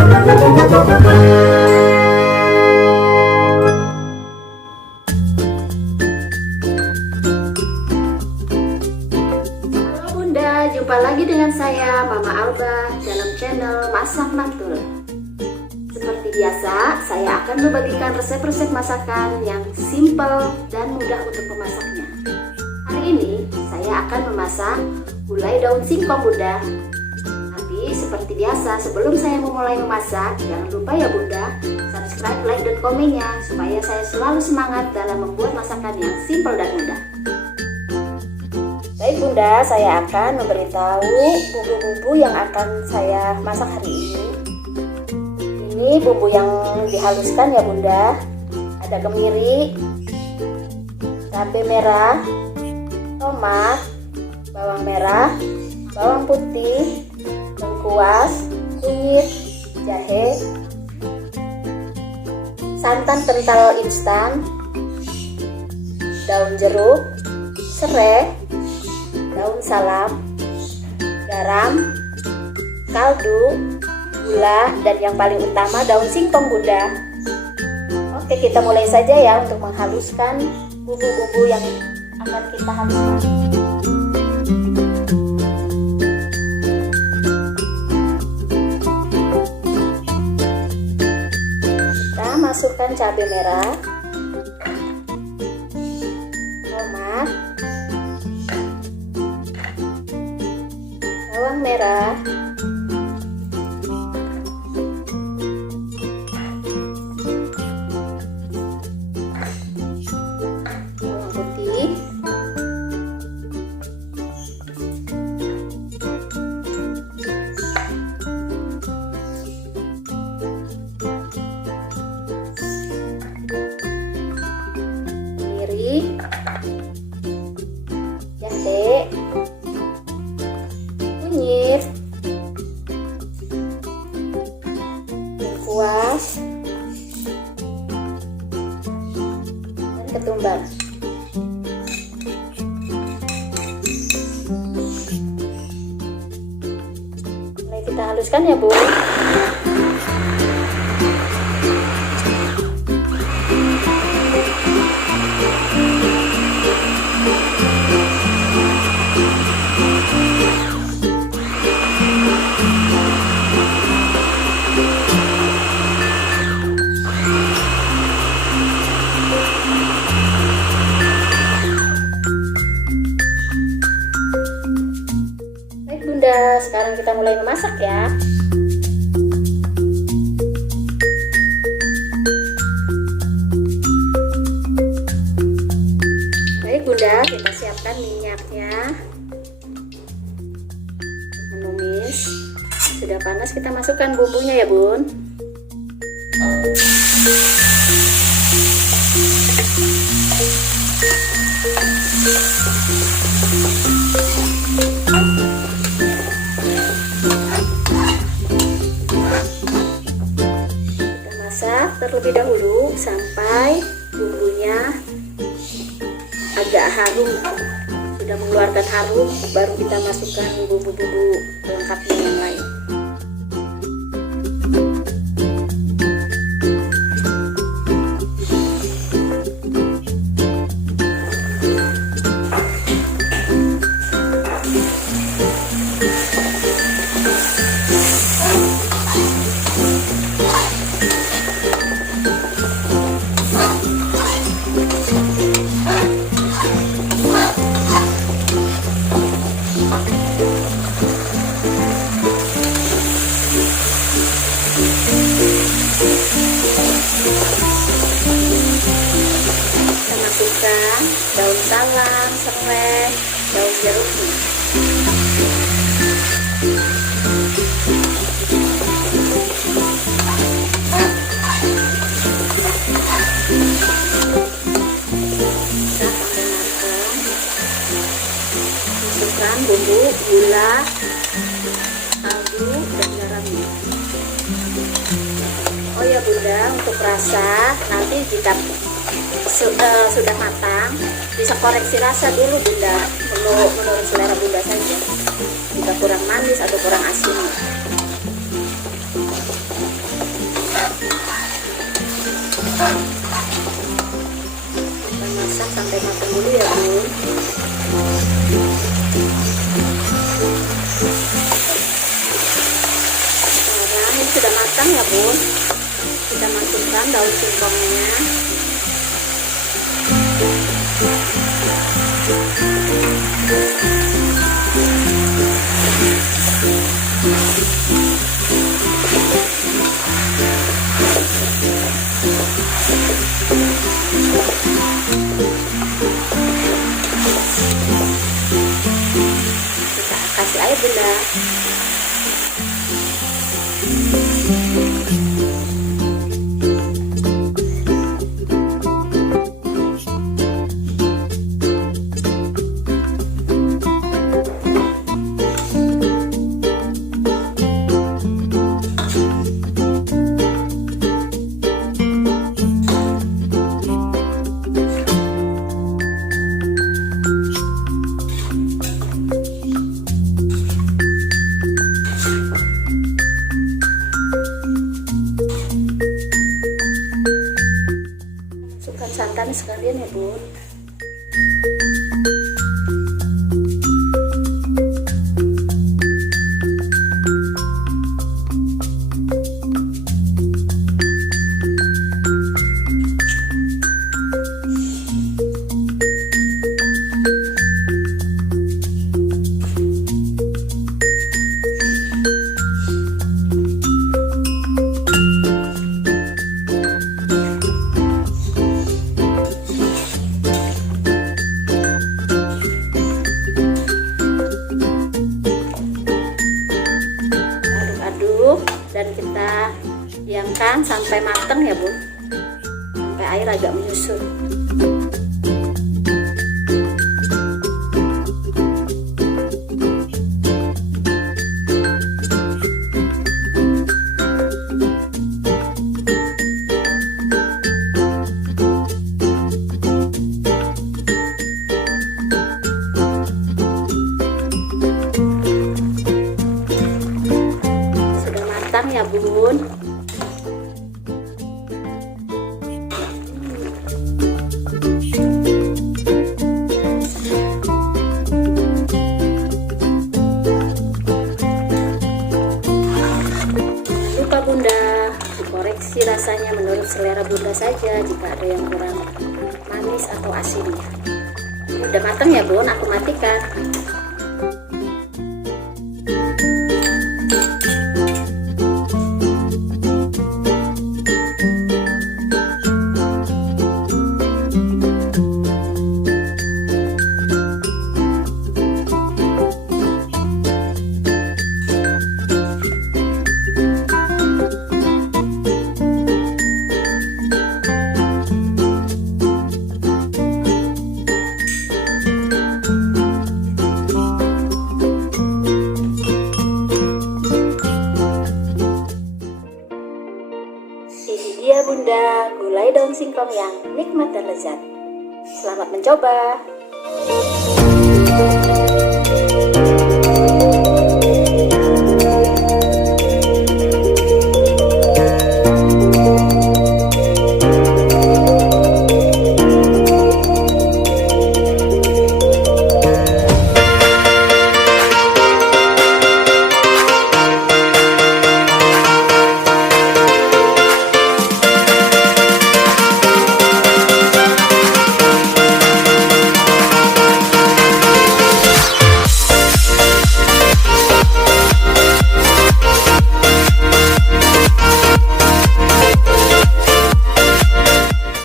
Bunda, jumpa lagi dengan saya Mama Alba dalam channel Masak Mantul. Seperti biasa, saya akan membagikan resep-resep masakan yang simple dan mudah untuk memasaknya. Hari ini saya akan memasak gulai daun singkong, Bunda. Tapi seperti biasa, sebelum saya memulai memasak, jangan lupa ya Bunda, subscribe, like, dan komennya supaya saya selalu semangat dalam membuat masakan yang simple dan mudah. Baik Bunda, saya akan memberitahu bumbu-bumbu yang akan saya masak hari ini. Ini bumbu yang dihaluskan ya Bunda. Ada kemiri, cabai merah, tomat, bawang merah, bawang putih, lengkuas, kunyit, jahe, santan kental instan, daun jeruk, serai, daun salam, garam, kaldu, gula, dan yang paling utama daun singkong Bunda. Oke, kita mulai saja ya untuk menghaluskan bumbu-bumbu yang akan kita haluskan. Kita masukkan cabai merah, tomat, bawang merah, bawang putih, kemiri, jahe, kunyit, lengkuas, dan ketumbar. Mulai kita haluskan ya Bu. Baik Bunda, sekarang kita mulai memasak ya. Baik Bunda, kita siapkan minyaknya. Menumis. Sudah panas, kita masukkan bumbunya ya Bun. Kita masak terlebih dahulu sampai bumbunya agak harum, sudah mengeluarkan harum, baru kita masukkan bumbu-bumbu pelengkapnya yang lain. Daun salam, serai, daun jeruknya. Masukkan bumbu, gula, kaldu, dan garamnya. Oh ya Bunda, untuk rasa nanti jika sudah matang, bisa koreksi rasa dulu Bunda, menurut selera Bunda saja, jika kurang manis atau kurang asin. Kita masak sampai matang dulu ya Bun. Sekarang ini sudah matang ya Bun. Kita masukkan daun singkongnya. Kita kasih air Bunda. Masukkan santan sekalian ya Bun. Dan kita diamkan sampai matang ya Bun, sampai air agak menyusut. Ya Bun, lupa Bunda, dikoreksi rasanya menurut selera Bunda saja jika ada yang kurang manis atau asinnya. Udah matang ya Bun, aku matikan. Ini dia Bunda, gulai daun singkong yang nikmat dan lezat. Selamat mencoba.